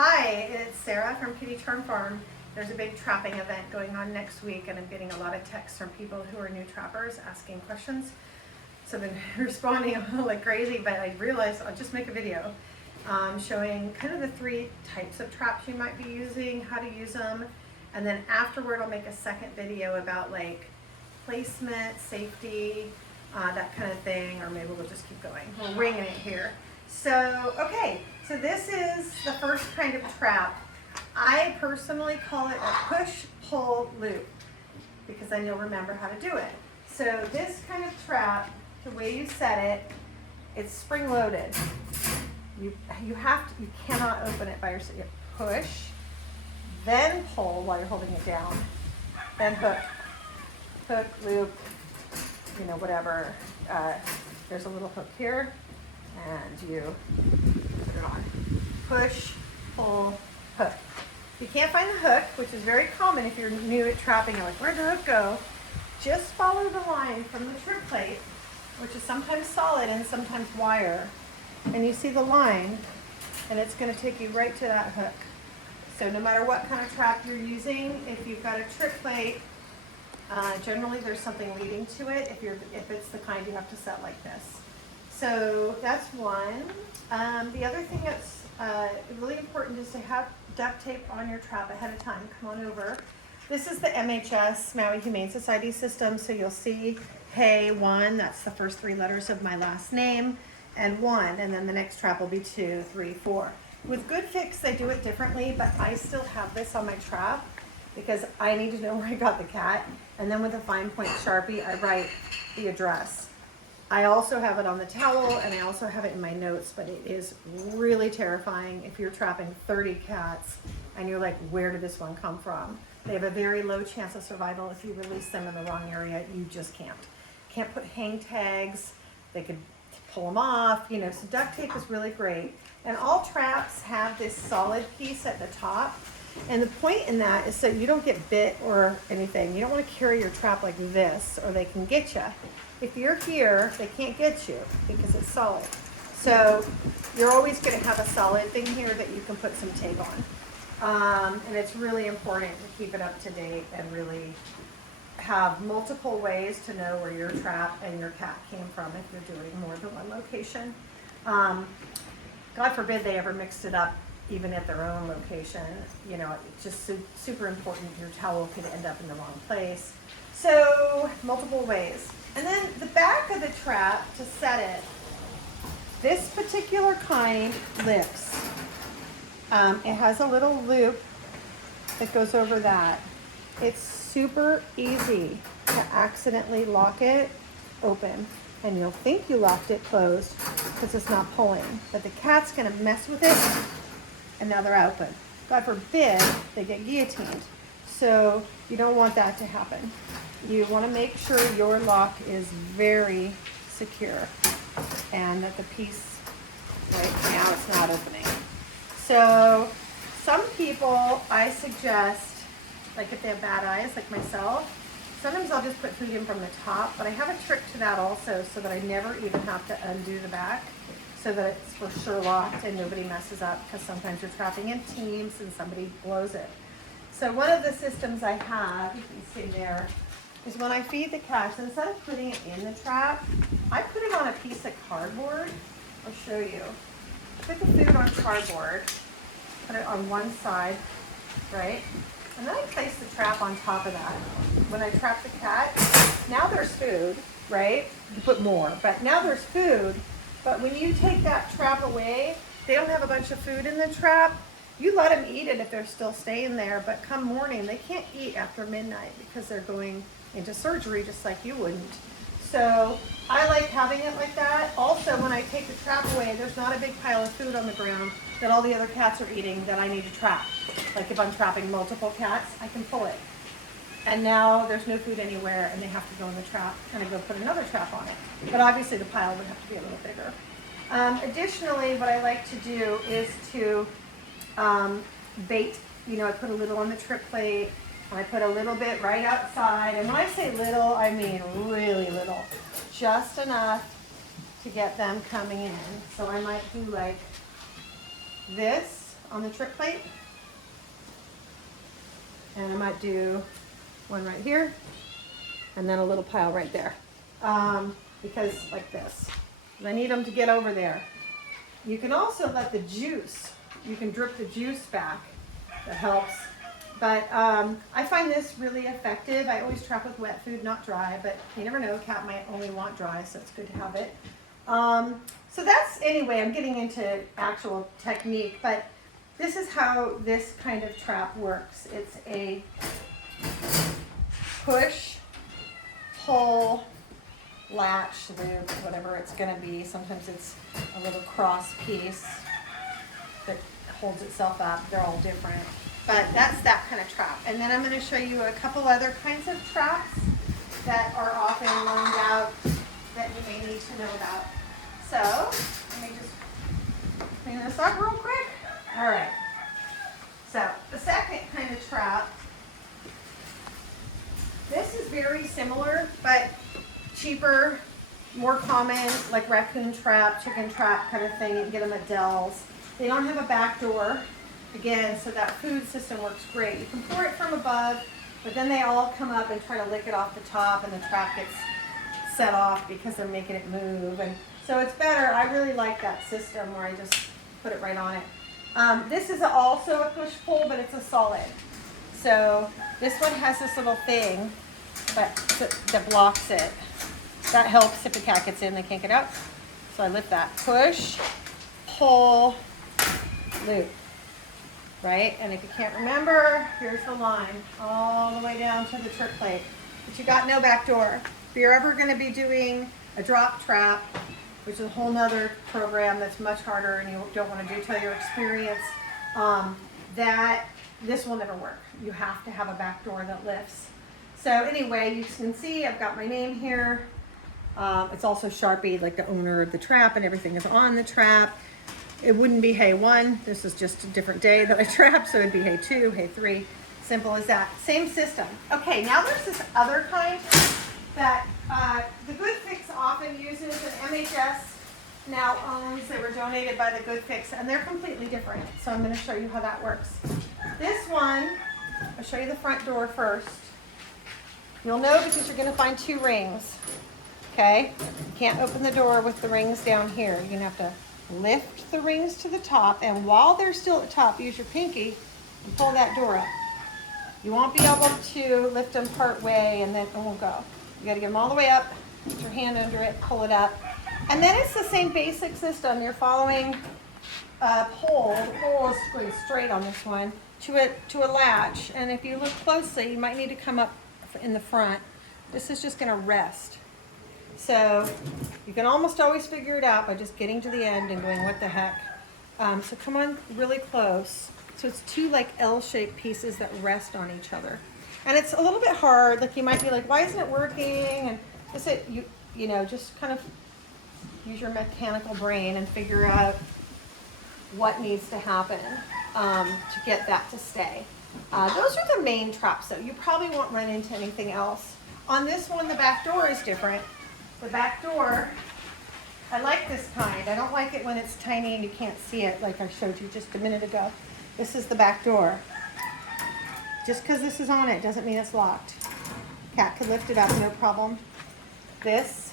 Hi, it's Sarah from Kitty Charm Farm. There's a big trapping event going on next week, and I'm getting a lot of texts from people who are new trappers asking questions. So I've been responding like crazy, but I realized I'll just make a video showing kind of the three types of traps you might be using, how to use them, and then afterward I'll make a second video about like placement, safety, that kind of thing, or maybe we'll just keep going. We're winging it here. So, okay, so this is the first kind of trap. I personally call it a push-pull loop because then you'll remember how to do it. So this kind of trap, the way you set it, it's spring-loaded. You cannot open it by yourself. You push, then pull while you're holding it down, then hook, loop, whatever. There's a little hook here, and you put it on. Push, pull, hook. If you can't find the hook, which is very common if you're new at trapping, you're like, where'd the hook go? Just follow the line from the trip plate, which is sometimes solid and sometimes wire. And you see the line, and it's going to take you right to that hook. So no matter what kind of trap you're using, if you've got a trip plate, generally there's something leading to it if it's the kind you have to set like this. So that's one. The other thing that's really important is to have duct tape on your trap ahead of time. Come on over. This is the MHS, Maui Humane Society system. So you'll see, hey, 1, that's the first 3 letters of my last name, and 1, and then the next trap will be 2, 3, 4. With Good Fix, they do it differently, but I still have this on my trap because I need to know where I got the cat. And then with a fine point Sharpie, I write the address. I also have it on the towel, and I also have it in my notes, but it is really terrifying if you're trapping 30 cats and you're like, where did this one come from? They have a very low chance of survival. If you release them in the wrong area, you just can't. Can't put hang tags. They could pull them off, so duct tape is really great. And all traps have this solid piece at the top. And the point in that is so you don't get bit or anything. You don't want to carry your trap like this or they can get you. If you're here, they can't get you because it's solid. So you're always going to have a solid thing here that you can put some tape on. And it's really important to keep it up to date and really have multiple ways to know where your trap and your cat came from if you're doing more than one location. God forbid they ever mixed it up even at their own location. It's just super important. Your towel could end up in the wrong place. So multiple ways. And then the back of the trap to set it, this particular kind lips. It has a little loop that goes over that. It's super easy to accidentally lock it open, and you'll think you locked it closed because it's not pulling, but the cat's gonna mess with it and now they're open. God forbid they get guillotined. So you don't want that to happen. You want to make sure your lock is very secure and that the piece right now it's not opening. So some people, I suggest, like if they have bad eyes like myself, sometimes I'll just put food in from the top, but I have a trick to that also so that I never even have to undo the back so that it's for sure locked and nobody messes up, because sometimes you're trapping in teams and somebody blows it. So one of the systems I have, you can see there, is when I feed the cats, instead of putting it in the trap, I put it on a piece of cardboard. I'll show you. Put the food on cardboard, put it on one side, right? And then I place the trap on top of that. When I trap the cat, now there's food, right? You put more, but now there's food. But when you take that trap away, they don't have a bunch of food in the trap. You let them eat it if they're still staying there, but come morning, they can't eat after midnight because they're going into surgery just like you wouldn't. So I like having it like that. Also, when I take the trap away, there's not a big pile of food on the ground that all the other cats are eating that I need to trap. Like if I'm trapping multiple cats, I can pull it. And now there's no food anywhere and they have to go in the trap and I go put another trap on it. But obviously the pile would have to be a little bigger. Additionally, what I like to do is to bait. I put a little on the trip plate. I put a little bit right outside. And when I say little, I mean really little. Just enough to get them coming in. So I might do like this on the trip plate. And I might do one right here and then a little pile right there. Because like this, I need them to get over there. You can also let the juice, you can drip the juice back. That helps. But I find this really effective. I always trap with wet food, not dry, but you never know, a cat might only want dry, so it's good to have it. So that's, anyway, I'm getting into actual technique, but this is how this kind of trap works. It's a push, pull, latch, loop, whatever it's going to be. Sometimes it's a little cross piece that holds itself up. They're all different. But that's that kind of trap. And then I'm going to show you a couple other kinds of traps that are often loaned out that you may need to know about. So let me just clean this up real quick. All right. So the second kind of trap, this is very similar, but cheaper, more common, like raccoon trap, chicken trap kind of thing. You can get them at Del's. They don't have a back door. Again, so that food system works great. You can pour it from above, but then they all come up and try to lick it off the top, and the trap gets set off because they're making it move. And so it's better. I really like that system where I just put it right on it. This is also a push-pull, but it's a solid. So this one has this little thing that blocks it. That helps if the cat gets in, they can't get out. So I lift that. Push, pull, loop. Right? And if you can't remember, here's the line all the way down to the trip plate. But you got no back door. If you're ever going to be doing a drop trap, which is a whole nother program that's much harder and you don't want to do till your experience, this will never work. You have to have a back door that lifts. So anyway, you can see I've got my name here. It's also Sharpie, like the owner of the trap, and everything is on the trap. It wouldn't be hay 1. This is just a different day that I trap, so it'd be hay 2, hay 3. Simple as that. Same system. Okay, now there's this other kind that the Good Fix often uses, and MHS now owns. They were donated by the Good Fix, and they're completely different. So I'm going to show you how that works. This one, I'll show you the front door first. You'll know because you're going to find 2 rings. Okay? You can't open the door with the rings down here. You're going to have to lift the rings to the top, and while they're still at the top, use your pinky and pull that door up. You won't be able to lift them part way and then it won't go. You got to get them all the way up, put your hand under it, pull it up. And then it's the same basic system. You're following pull. The pull is going straight on this one to a latch. And if you look closely, you might need to come up in the front. This is just going to rest. So you can almost always figure it out by just getting to the end and going, what the heck? So come on really close. So it's 2 like L-shaped pieces that rest on each other. And it's a little bit hard. Like you might be like, why isn't it working? And is it, you know, just kind of use your mechanical brain and figure out what needs to happen to get that to stay. Those are the main traps though. You probably won't run into anything else. On this one, the back door is different. The back door, I like this kind. I don't like it when it's tiny and you can't see it like I showed you just a minute ago. This is the back door. Just because this is on it doesn't mean it's locked. Cat could lift it up, no problem. This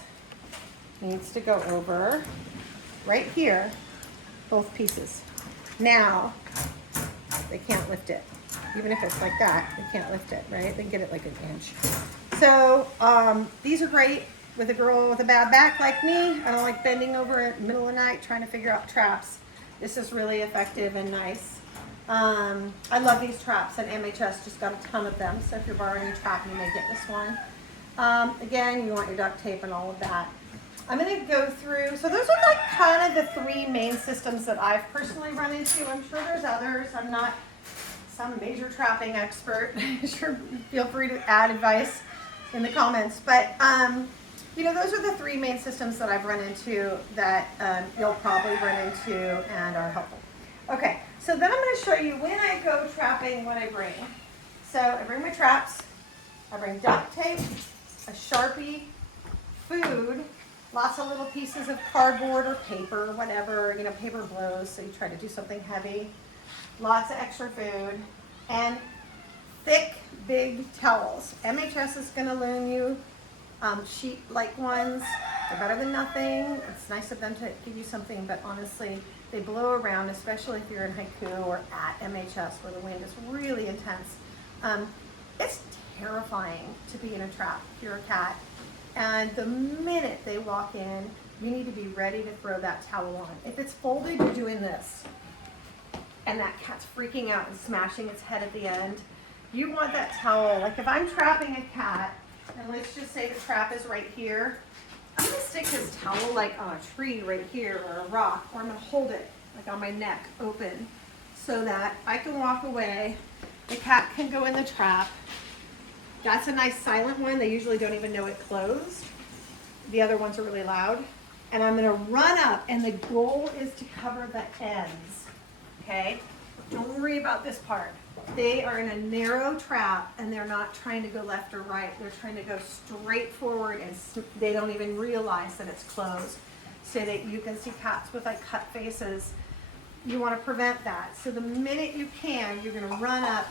needs to go over right here, both pieces. Now, they can't lift it. Even if it's like that, they can't lift it, right? They can get it like an inch. So these are great with a girl with a bad back like me. I don't like bending over in the middle of the night trying to figure out traps. This is really effective and nice. I love these traps, and MHS just got a ton of them. So if you're borrowing a trap, you may get this one. Again, you want your duct tape and all of that. I'm going to go through, so those are like kind of the 3 main systems that I've personally run into. I'm sure there's others. I'm not some major trapping expert. Sure, feel free to add advice in the comments. But you know, those are the 3 main systems that I've run into that you'll probably run into and are helpful. Okay, so then I'm going to show you when I go trapping, what I bring. So I bring my traps, I bring duct tape, a Sharpie, food, lots of little pieces of cardboard or paper, whatever, you know, paper blows, so you try to do something heavy. lots of extra food, and thick, big towels. MHS is going to loan you sheet-like ones. They're better than nothing. It's nice of them to give you something, but honestly, they blow around, especially if you're in haiku or at MHS where the wind is really intense. It's terrifying to be in a trap if you're a cat. And the minute they walk in, you need to be ready to throw that towel on. If it's folded, you're doing this. And that cat's freaking out and smashing its head at the end. You want that towel, like if I'm trapping a cat, and let's just say the trap is right here, I'm gonna stick this towel like on a tree right here or a rock, or I'm gonna hold it like on my neck open so that I can walk away, the cat can go in the trap. That's a nice silent one. They usually don't even know it closed. The other ones are really loud. And I'm gonna run up, and the goal is to cover the ends, okay? Don't worry about this part. They are in a narrow trap, and they're not trying to go left or right. They're trying to go straight forward, and they don't even realize that it's closed. So that you can see cats with like cut faces. You wanna prevent that. So the minute you can, you're gonna run up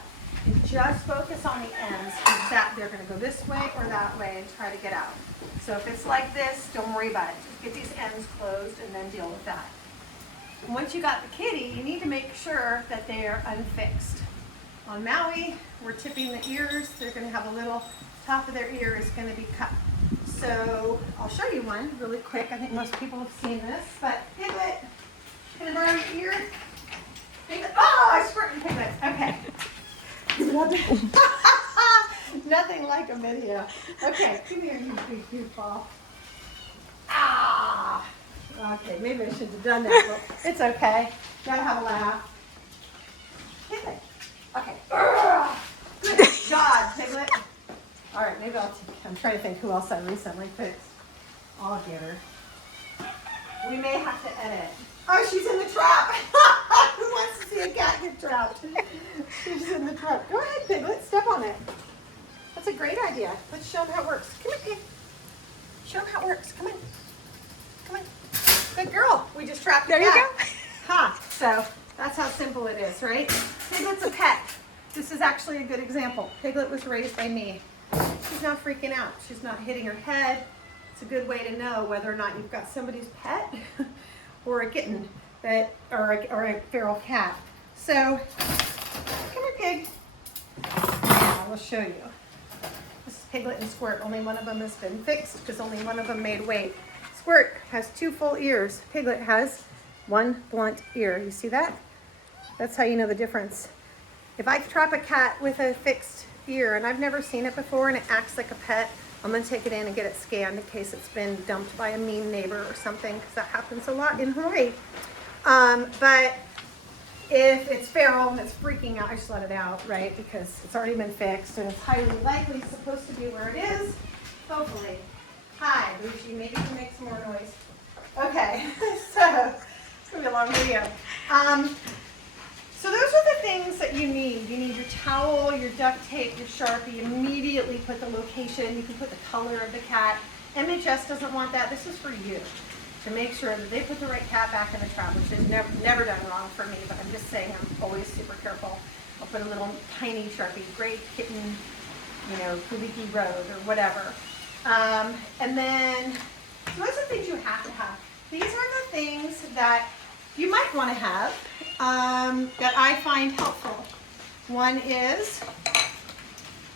and just focus on the ends, because that they're gonna go this way or that way and try to get out. So if it's like this, don't worry about it. Just get these ends closed and then deal with that. And once you got the kitty, you need to make sure that they're unfixed. On Maui, we're tipping the ears. They're gonna have a little, top of their ear is gonna be cut. So I'll show you one really quick. I think most people have seen this, but Piglet, can I borrow your ear? Piglet, oh, I squirted Piglet, okay. Nothing like a video. Okay, come here, you big goofball. Ah! Okay, maybe I shouldn't have done that, but it's okay. Gotta have a laugh. Piglet. Okay. Good God, Piglet. All right, maybe I'm trying to think who else I recently fixed. I'll get her. We may have to edit. Oh, she's in the trap. Who wants to see a cat get trapped? She's in the trap. Go ahead, Piglet. Step on it. That's a great idea. Let's show them how it works. Come on, Pig. Show them how it works. Come on. Come on. Good girl. We just trapped the cat. There you go. Ha. So that's how simple it is, right? Piglet's a pet. This is actually a good example. Piglet was raised by me. She's not freaking out. She's not hitting her head. It's a good way to know whether or not you've got somebody's pet or a kitten that, or a feral cat. So, come here, Pig. I will show you. This is Piglet and Squirt. Only one of them has been fixed because only one of them made weight. Squirt has 2 full ears. Piglet has 1 blunt ear. You see that? That's how you know the difference. If I trap a cat with a fixed ear, and I've never seen it before, and it acts like a pet, I'm gonna take it in and get it scanned in case it's been dumped by a mean neighbor or something, because that happens a lot in Hawaii. But if it's feral and it's freaking out, I just let it out, right? Because it's already been fixed and it's highly likely supposed to be where it is, hopefully. Hi, Lucy, maybe you can make some more noise. Okay, so it's gonna be a long video. So those are the things that you need. You need your towel, your duct tape, your Sharpie. Immediately put the location. You can put the color of the cat. MHS doesn't want that. This is for you to make sure that they put the right cat back in the trap, which they've never done wrong for me, but I'm just saying I'm always super careful. I'll put a little tiny Sharpie, Great Kitten, you know, Kuliki Road or whatever. And then, so those are things you have to have. These are the things that you might want to have that I find helpful. One is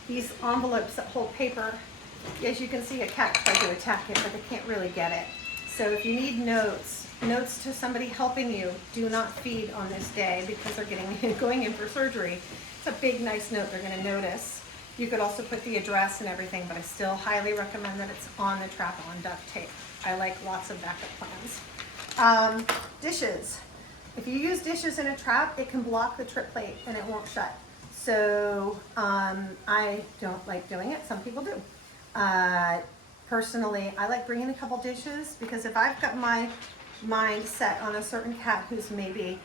these envelopes that hold paper. As you can see, a cat tried to attack it, but they can't really get it. So if you need notes to somebody helping you, do not feed on this day because they're going in for surgery. It's a big, nice note they're going to notice. You could also put the address and everything, but I still highly recommend that it's on the trap on duct tape. I like lots of backup plans. Dishes. If you use dishes in a trap, it can block the trip plate and it won't shut. So I don't like doing it. Some people do. Personally, I like bringing a couple dishes because if I've got my mind set on a certain cat who's maybe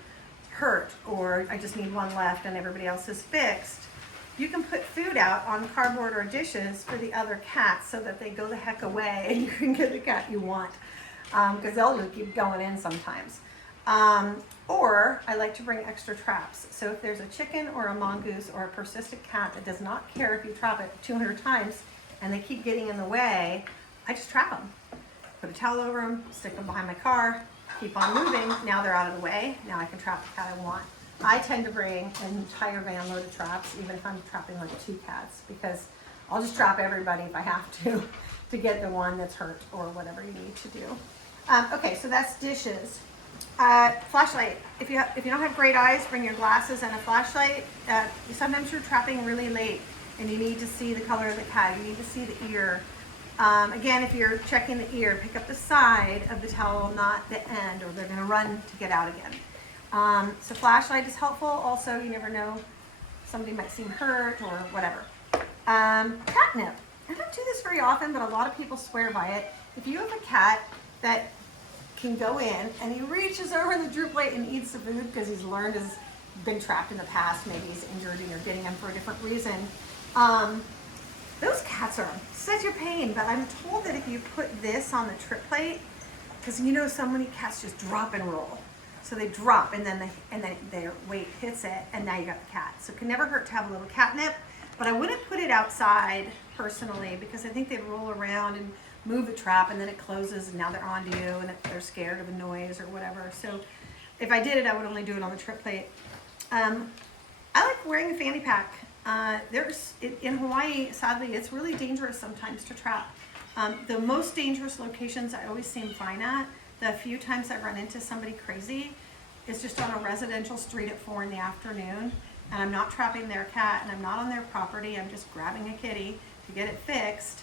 hurt or I just need one left and everybody else is fixed, you can put food out on cardboard or dishes for the other cats so that they go the heck away and you can get the cat you want because they'll just keep going in sometimes. Or I like to bring extra traps. So if there's a chicken or a mongoose or a persistent cat that does not care if you trap it 200 times and they keep getting in the way, I just trap them. Put a towel over them, stick them behind my car, keep on moving. Now they're out of the way. Now I can trap the cat I want. I tend to bring an entire van load of traps, even if I'm trapping like 2 cats, because I'll just trap everybody if I have to get the one that's hurt or whatever you need to do. Okay, so that's dishes. Flashlight. If you don't have great eyes, bring your glasses and a flashlight. Sometimes you're trapping really late and you need to see the color of the cat. You need to see the ear. Again, if you're checking the ear, pick up the side of the towel, not the end, or they're going to run to get out again. So flashlight is helpful. Also, you never know, somebody might seem hurt or whatever. Catnip. I don't do this very often, but a lot of people swear by it. If you have a cat that can go in and he reaches over the droop plate and eats the food because he's learned, has been trapped in the past, maybe he's injured and you're getting him for a different reason, those cats are such a pain. But I'm told that if you put this on the trip plate, because you know so many cats just drop and roll, so they drop and then their weight hits it and now you got the cat. So it can never hurt to have a little catnip, but I wouldn't put it outside personally because I think they'd roll around and move the trap and then it closes and now they're onto you and they're scared of the noise or whatever. So if I did it, I would only do it on the trip plate. I like wearing a fanny pack. In Hawaii, sadly, it's really dangerous sometimes to trap. The most dangerous locations I always seem fine at, the few times I run into somebody crazy, is just on a residential street at 4 in the afternoon and I'm not trapping their cat and I'm not on their property, I'm just grabbing a kitty to get it fixed.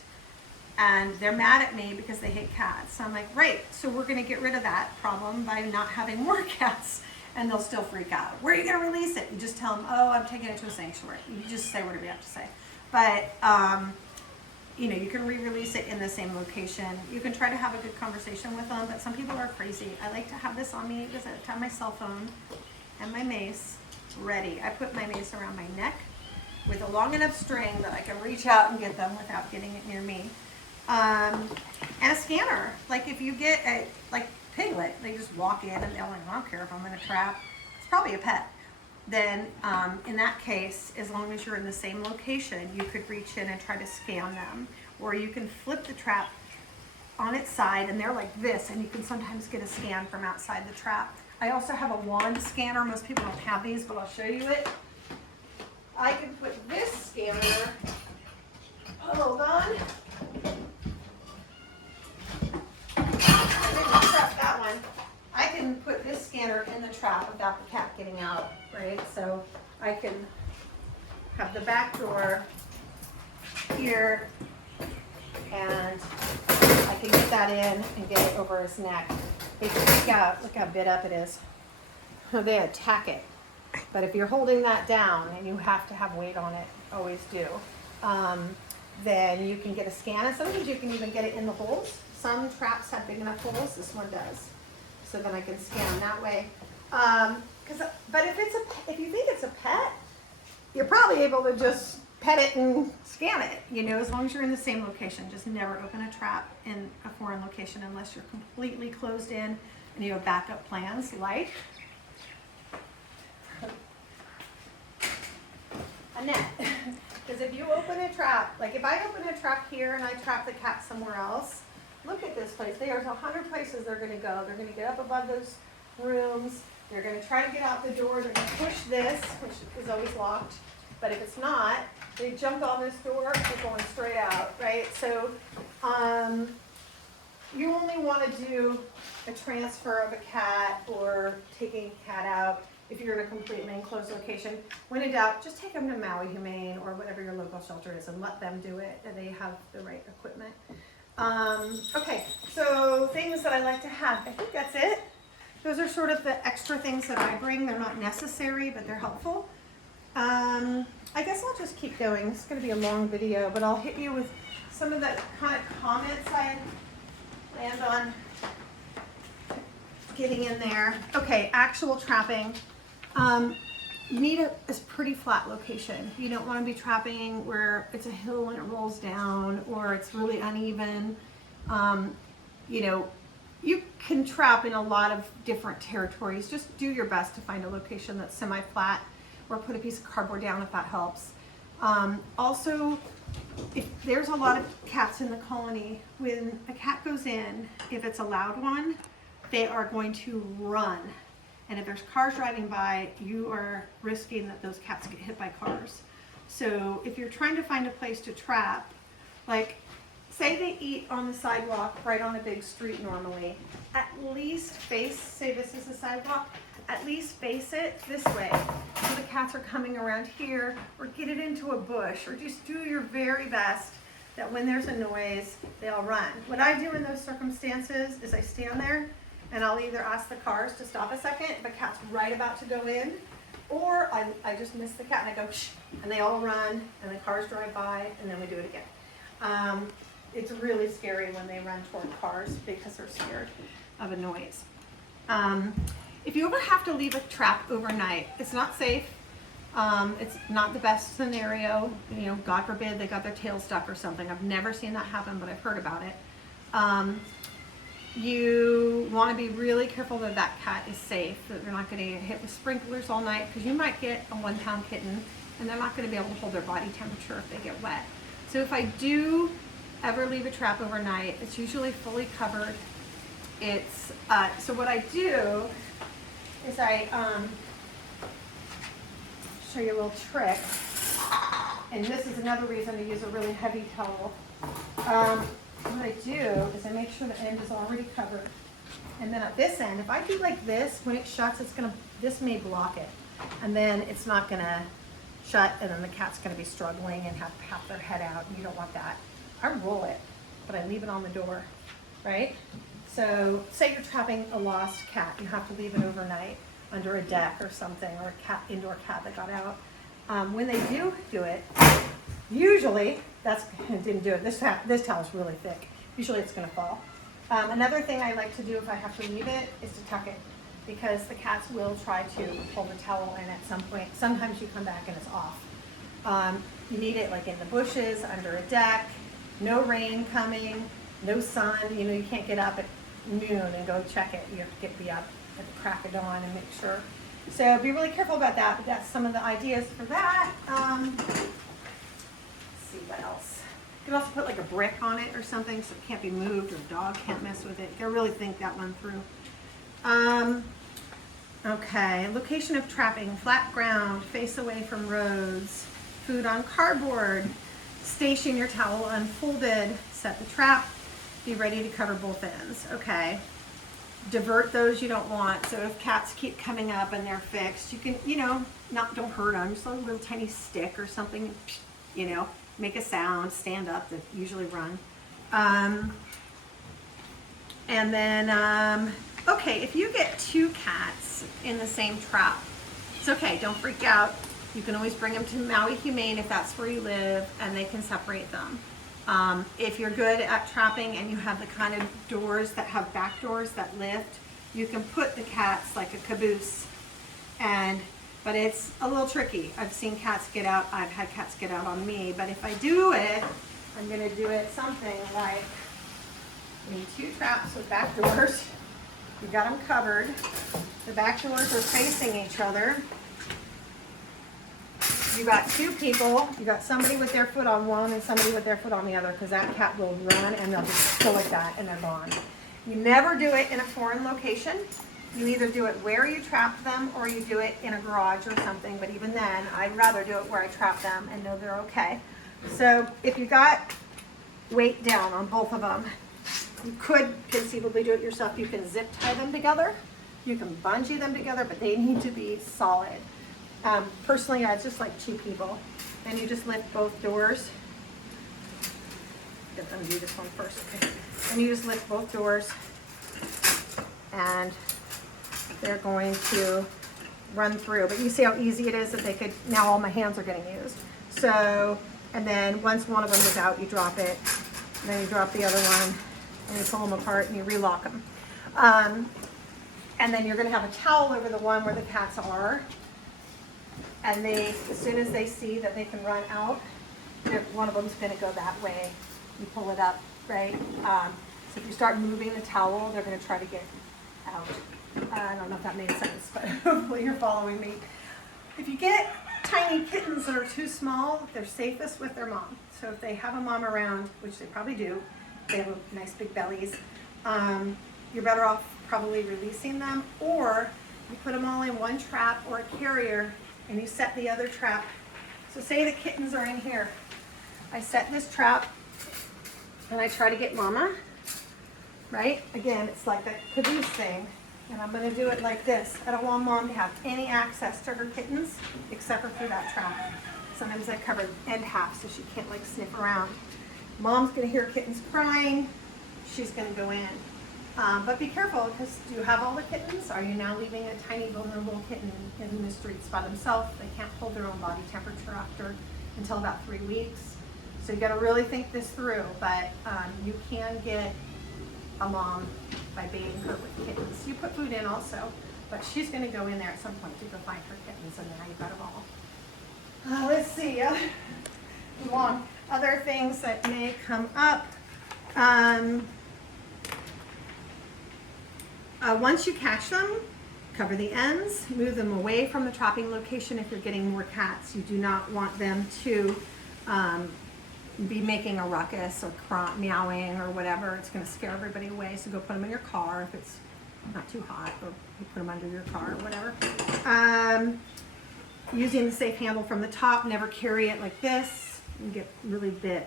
And they're mad at me because they hate cats. So I'm like, right, so we're gonna get rid of that problem by not having more cats. And they'll still freak out. Where are you gonna release it? You just tell them, oh, I'm taking it to a sanctuary. You just say whatever you have to say. But, you know, you can re-release it in the same location. You can try to have a good conversation with them, but some people are crazy. I like to have this on me because I have my cell phone and my mace ready. I put my mace around my neck with a long enough string that I can reach out and get them without getting it near me. And a scanner. Like if you get a Piglet, they just walk in and they're like, I don't care if I'm in a trap. It's probably a pet. Then in that case, as long as you're in the same location, you could reach in and try to scan them. Or you can flip the trap on its side and they're like this and you can sometimes get a scan from outside the trap. I also have a wand scanner. Most people don't have these, but I'll show you it. I can put this scanner, hold on. That one. I can put this scanner in the trap without the cat getting out, right? So I can have the back door here and I can get that in and get it over his neck. They freak out. Look how bit up it is. They attack it. But if you're holding that down and you have to have weight on it, always do, then you can get a scan. And sometimes you can even get it in the holes. Some traps have big enough holes. This one does. So then I can scan that way. But if you think it's a pet, you're probably able to just pet it and scan it. You know, as long as you're in the same location. Just never open a trap in a foreign location unless you're completely closed in and you have backup plans, like a net. Because if you open a trap, like if I open a trap here and I trap the cat somewhere else, look at this place. There's 100 places they're going to go. They're going to get up above those rooms. They're going to try to get out the door. They're going to push this, which is always locked. But if it's not, they jump on this door. They're going straight out, right? So you only want to do a transfer of a cat or taking a cat out if you're in a completely enclosed location. When in doubt, just take them to Maui Humane or whatever your local shelter is and let them do it. And they have the right equipment. Okay, so things that I like to have. I think that's it. Those are sort of the extra things that I bring. They're not necessary, but they're helpful. I guess I'll just keep going. It's going to be a long video, but I'll hit you with some of the kind of comments I planned on getting in there. Okay, actual trapping. You need a pretty flat location. You don't want to be trapping where it's a hill and it rolls down or it's really uneven. You know, you can trap in a lot of different territories. Just do your best to find a location that's semi-flat, or put a piece of cardboard down if that helps. Also, if there's a lot of cats in the colony, when a cat goes in, if it's a loud one, they are going to run. And if there's cars driving by, you are risking that those cats get hit by cars. So if you're trying to find a place to trap, like say they eat on the sidewalk right on a big street normally, at least face, say this is the sidewalk, at least face it this way. So the cats are coming around here, or get it into a bush, or just do your very best that when there's a noise, they'll run. What I do in those circumstances is I stand there and I'll either ask the cars to stop a second if a cat's right about to go in, or I just miss the cat and I go shh, and they all run and the cars drive by and then we do it again. It's really scary when they run toward cars because they're scared of a noise. If you ever have to leave a trap overnight, it's not safe. It's not the best scenario. You know, God forbid they got their tail stuck or something. I've never seen that happen, but I've heard about it. You want to be really careful that that cat is safe, that they're not going to get hit with sprinklers all night, because you might get a 1-pound kitten and they're not going to be able to hold their body temperature if they get wet. So if I do ever leave a trap overnight, it's usually fully covered. It's so what I do is I show you a little trick, and this is another reason to use a really heavy towel. What I do is I make sure the end is already covered, and then at this end, if I do like this, when it shuts, this may block it, and then it's not gonna shut, and then the cat's gonna be struggling and have half their head out, and you don't want that. I roll it, but I leave it on the door, right? So say you're trapping a lost cat, you have to leave it overnight under a deck or something, or a indoor cat that got out. When they do it, usually, didn't do it, this towel is really thick. Usually it's gonna fall. Another thing I like to do if I have to leave it is to tuck it, because the cats will try to pull the towel in at some point. Sometimes you come back and it's off. You need it like in the bushes, under a deck, no rain coming, no sun. You know, you can't get up at noon and go check it. You have to be up at the crack of dawn and make sure. So be really careful about that, but that's some of the ideas for that. Let's see what else. You can also put like a brick on it or something so it can't be moved, or a dog can't mess with it. You gotta really think that one through. Okay, location of trapping: flat ground, face away from roads, food on cardboard, station your towel unfolded, set the trap, be ready to cover both ends. Okay, divert those you don't want. So if cats keep coming up and they're fixed, you can, you know, don't hurt them, just a little tiny stick or something, you know, make a sound, stand up, they usually run. And then, okay, if you get 2 cats in the same trap, it's okay, don't freak out. You can always bring them to Maui Humane if that's where you live, and they can separate them. If you're good at trapping and you have the kind of doors that have back doors that lift, you can put the cats like a caboose, but it's a little tricky. I've seen cats get out, I've had cats get out on me, but if I do it, I'm gonna do it something like, you need 2 traps with back doors. You got them covered. The back doors are facing each other. You got 2 people, you got somebody with their foot on one and somebody with their foot on the other, because that cat will run and they'll just go like that and they're gone. You never do it in a foreign location. You either do it where you trap them or you do it in a garage or something, but even then, I'd rather do it where I trap them and know they're okay. So if you got weight down on both of them, you could conceivably do it yourself. You can zip tie them together, you can bungee them together, but they need to be solid. Personally, I just like 2 people. Then you just lift both doors. Get them to do this one first. Okay. And you just lift both doors, and they're going to run through. But you see how easy it is that they could, now all my hands are getting used. So, and then once one of them is out, you drop it, and then you drop the other one, and you pull them apart and you relock them. And then you're gonna have a towel over the one where the cats are. And as soon as they see that they can run out, one of them's gonna go that way. You pull it up, right? So if you start moving the towel, they're gonna try to get out. I don't know if that made sense, but hopefully you're following me. If you get tiny kittens that are too small, they're safest with their mom. So if they have a mom around, which they probably do, they have nice big bellies, you're better off probably releasing them, or you put them all in one trap or a carrier and you set the other trap. So say the kittens are in here. I set this trap and I try to get mama, right? Again, it's like that caboose thing. And I'm gonna do it like this. I don't want mom to have any access to her kittens except for through that trap. Sometimes I cover the end half so she can't like sniff around. Mom's gonna hear kittens crying. She's gonna go in. But be careful, because do you have all the kittens? Are you now leaving a tiny vulnerable kitten in the streets by themselves? They can't hold their own body temperature until about 3 weeks. So you gotta really think this through, but you can get a mom by baiting her with kittens. You put food in also, but she's gonna go in there at some point to go find her kittens, and now you've got them all. Let's see, move on. Other things that may come up. Once you catch them, cover the ends, move them away from the trapping location if you're getting more cats. You do not want them to be making a ruckus or meowing or whatever. It's going to scare everybody away, so go put them in your car if it's not too hot, or you put them under your car or whatever. Using the safe handle from the top, never carry it like this. You get really bit.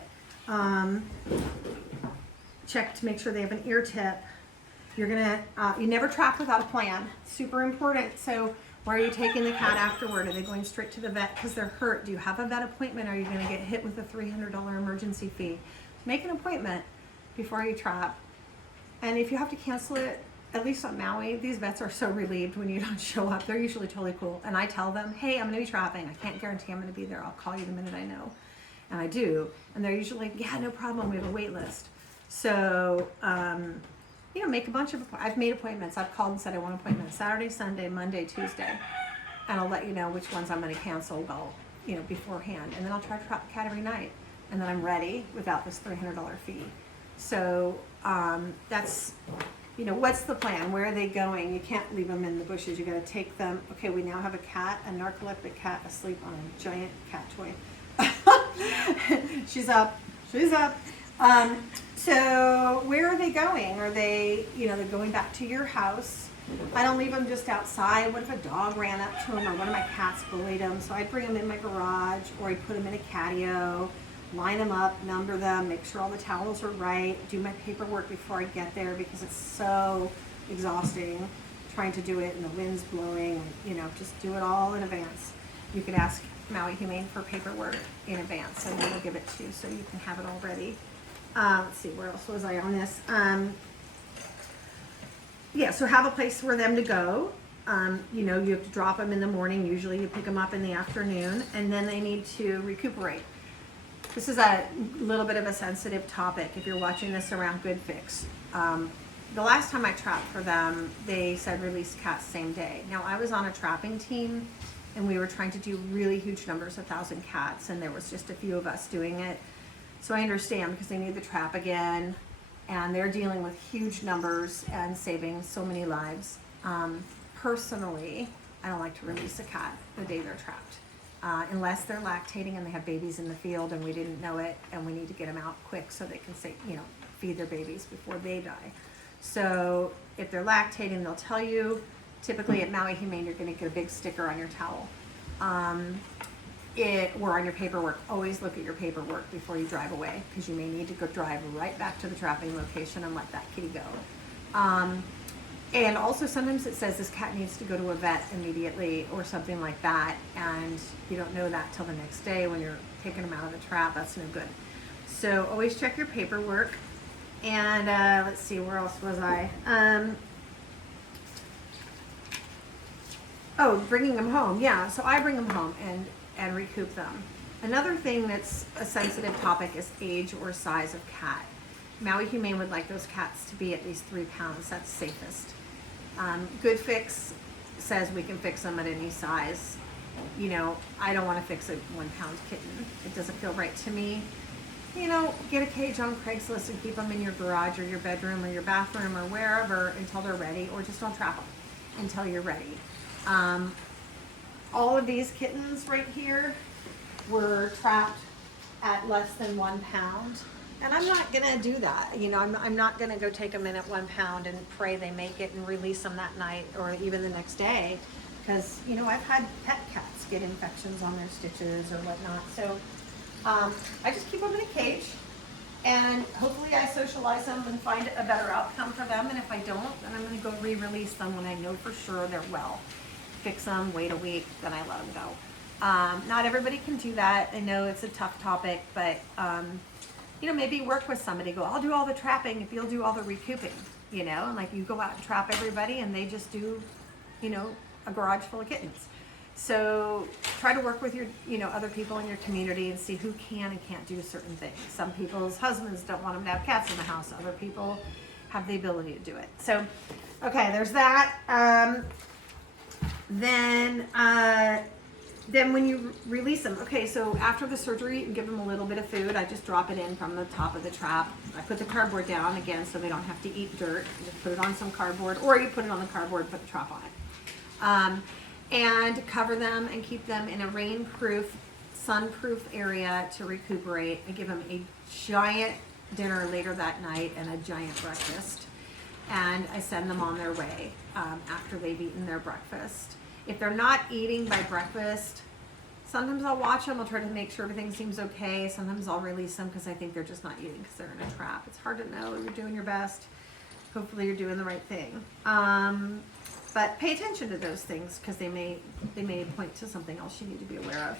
Check to make sure they have an ear tip. You're gonna, you never trap without a plan. Super important. So where are you taking the cat afterward? Are they going straight to the vet because they're hurt? Do you have a vet appointment? Are you gonna get hit with a $300 emergency fee? Make an appointment before you trap. And if you have to cancel it, at least on Maui, these vets are so relieved when you don't show up. They're usually totally cool. And I tell them, hey, I'm gonna be trapping. I can't guarantee I'm gonna be there. I'll call you the minute I know. And I do. And they're usually like, yeah, no problem. We have a wait list. So, you know, make a bunch of, I've made appointments. I've called and said I want appointments Saturday, Sunday, Monday, Tuesday. And I'll let you know which ones I'm going to cancel, well, you know, beforehand. And then I'll try to trap a cat every night. And then I'm ready without this $300 fee. So that's, you know, what's the plan? Where are they going? You can't leave them in the bushes. You got to take them. Okay, we now have a cat, a narcoleptic cat asleep on a giant cat toy. She's up. She's up. So where are they going? Are they, you know, they're going back to your house. I don't leave them just outside. What if a dog ran up to them or one of my cats bullied them? So I bring them in my garage, or I put them in a catio, line them up, number them, make sure all the towels are right, do my paperwork before I get there because it's so exhausting trying to do it and the wind's blowing, and, you know, just do it all in advance. You can ask Maui Humane for paperwork in advance and we'll give it to you so you can have it all ready. Let's see, where else was I on this? Yeah, so have a place for them to go. You know, you have to drop them in the morning. Usually you pick them up in the afternoon, and then they need to recuperate. This is a little bit of a sensitive topic if you're watching this around Good Fix. The last time I trapped for them, they said release cats same day. Now, I was on a trapping team, and we were trying to do really huge numbers, 1,000 cats, and there was just a few of us doing it. So I understand, because they need the trap again, and they're dealing with huge numbers and saving so many lives. Personally, I don't like to release a cat the day they're trapped, unless they're lactating and they have babies in the field and we didn't know it, and we need to get them out quick so they can feed their babies before they die. So if they're lactating, they'll tell you. Typically at Maui Humane, you're going to get a big sticker on your towel. Or on your paperwork. Always look at your paperwork before you drive away, because you may need to go drive right back to the trapping location and let that kitty go. And also sometimes it says this cat needs to go to a vet immediately or something like that, and you don't know that till the next day when you're taking them out of the trap. That's no good. So always check your paperwork. And let's see, where else was I? Oh, bringing them home. Yeah, so I bring them home and recoup them. Another thing that's a sensitive topic is age or size of cat. Maui Humane would like those cats to be at least 3 pounds. That's safest. Good Fix says we can fix them at any size. You know, I don't want to fix a 1 pound kitten. It doesn't feel right to me. you know, get a cage on Craigslist and keep them in your garage or your bedroom or your bathroom or wherever until they're ready, or just don't trap them until you're ready. All of these kittens right here were trapped at less than 1 pound. And I'm not gonna do that. You know, I'm not gonna go take them in at 1 pound and pray they make it and release them that night or even the next day. Because, you know, I've had pet cats get infections on their stitches or whatnot. So I just keep them in a cage, and hopefully I socialize them and find a better outcome for them. And if I don't, then I'm gonna go re-release them when I know for sure they're well. Fix them, wait a week, then I let them go. Not everybody can do that. I know it's a tough topic, but you know, maybe work with somebody. Go, I'll do all the trapping if you'll do all the recouping. You know, and like you go out and trap everybody, and they just do, you know, a garage full of kittens. So try to work with your, you know, other people in your community and see who can and can't do certain things. Some people's husbands don't want them to have cats in the house. Other people have the ability to do it. So, okay, there's that. Then when you release them, okay, so after the surgery, you give them a little bit of food. I just drop it in from the top of the trap. I put the cardboard down again so they don't have to eat dirt. You just put it on some cardboard, or you put it on the cardboard, put the trap on it. And cover them and keep them in a rain-proof, sun-proof area to recuperate. I give them a giant dinner later that night and a giant breakfast. And I send them on their way after they've eaten their breakfast. If they're not eating by breakfast, sometimes I'll watch them. I'll try to make sure everything seems okay. Sometimes I'll release them because I think they're just not eating because they're in a trap. It's hard to know. You're doing your best. Hopefully you're doing the right thing. But pay attention to those things because they may point to something else you need to be aware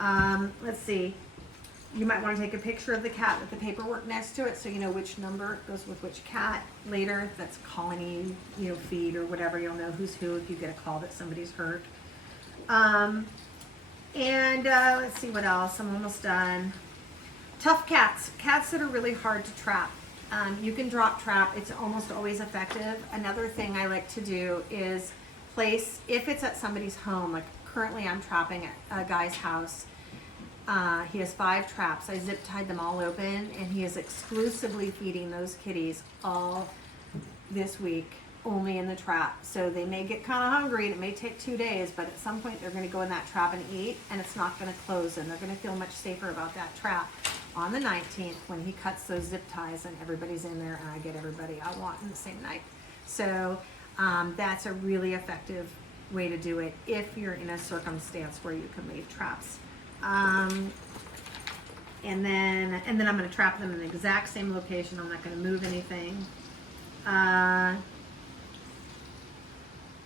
of. Let's see. You might want to take a picture of the cat with the paperwork next to it so you know which number goes with which cat later. If that's colony, you know, feed or whatever, you'll know who's who if you get a call that somebody's hurt. Let's see what else. I'm almost done. Tough cats. Cats that are really hard to trap. You can drop trap. It's almost always effective. Another thing I like to do is place, if it's at somebody's home, like currently I'm trapping at a guy's house. He has 5 traps. I zip tied them all open, and he is exclusively feeding those kitties all this week, only in the trap. So they may get kind of hungry, and it may take 2 days, but at some point they're going to go in that trap and eat, and it's not going to close, and they're going to feel much safer about that trap on the 19th when he cuts those zip ties and everybody's in there, and I get everybody I want in the same night. So that's a really effective way to do it if you're in a circumstance where you can leave traps. And then I'm going to trap them in the exact same location. I'm not going to move anything.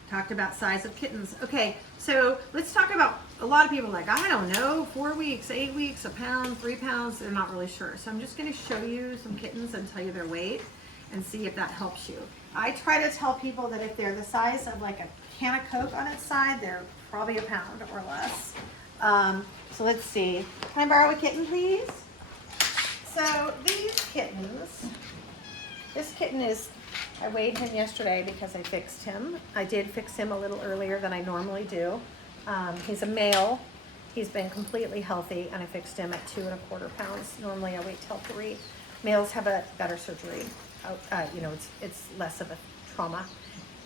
Talked about size of kittens. Okay, so let's talk about, a lot of people are like, I don't know, 4 weeks, 8 weeks, a pound, 3 pounds, they're not really sure. So I'm just going to show you some kittens and tell you their weight and see if that helps you. I try to tell people that if they're the size of like a can of Coke on its side, they're probably a pound or less. So let's see. Can I borrow a kitten, please? So these kittens, this kitten is, I weighed him yesterday because I fixed him. I did fix him a little earlier than I normally do. He's a male. He's been completely healthy, and I fixed him at 2 1/4 pounds. Normally I wait till 3. Males have a better surgery. You know, it's less of a trauma.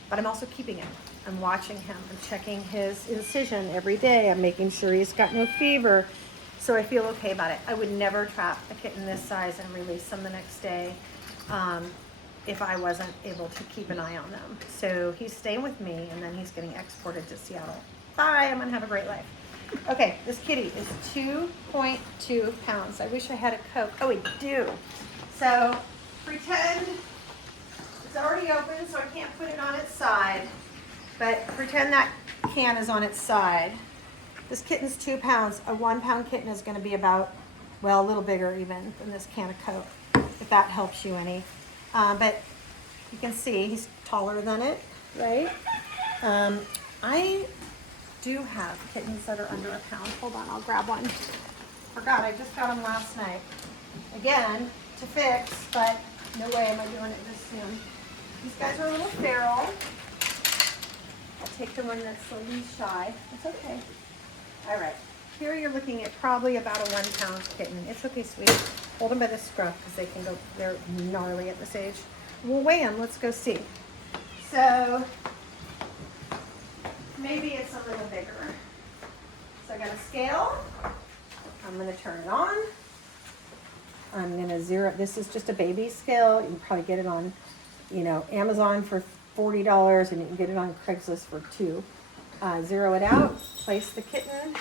But I'm also keeping him. I'm watching him. I'm checking his incision every day. I'm making sure he's got no fever. So I feel okay about it. I would never trap a kitten this size and release them the next day if I wasn't able to keep an eye on them. So he's staying with me, and then he's getting exported to Seattle. Bye, I'm gonna have a great life. Okay, this kitty is 2.2 pounds. I wish I had a Coke. Oh, we do. So pretend it's already open, so I can't put it on its side. But pretend that can is on its side. This kitten's 2 pounds. A 1 pound kitten is going to be about, well, a little bigger even than this can of Coke, if that helps you any. But you can see he's taller than it, right? I do have kittens that are under a pound. Hold on, I'll grab one. Forgot, I just got them last night. Again, to fix, but no way am I doing it this soon. These guys are a little feral. I'll take the one that's the least shy. It's okay. All right. Here you're looking at probably about a 1 pound kitten. It's okay, sweetie. hold them by the scruff because they can go, they're gnarly at this age. We'll weigh them, let's go see. So maybe it's a little bigger. So I got a scale. I'm gonna turn it on. I'm gonna zero, this is just a baby scale. You can probably get it on, Amazon for $40 and you can get it on Craigslist for $2. Zero it out, place the kitten,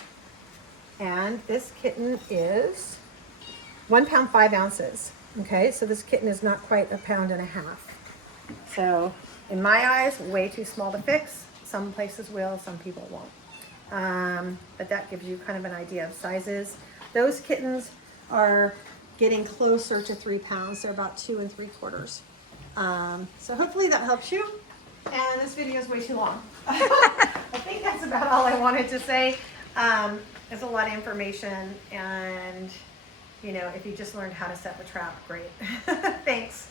and this kitten is 1 pound 5 ounces. Okay, so this kitten is not quite 1.5 pounds. So in my eyes, way too small to fix. Some places will, some people won't. But that gives you kind of an idea of sizes. Those kittens are getting closer to 3 pounds. They're about 2 3/4. So hopefully that helps you. And this video is way too long. I think that's about all I wanted to say. There's a lot of information, and if you just learned how to set the trap, great. Thanks.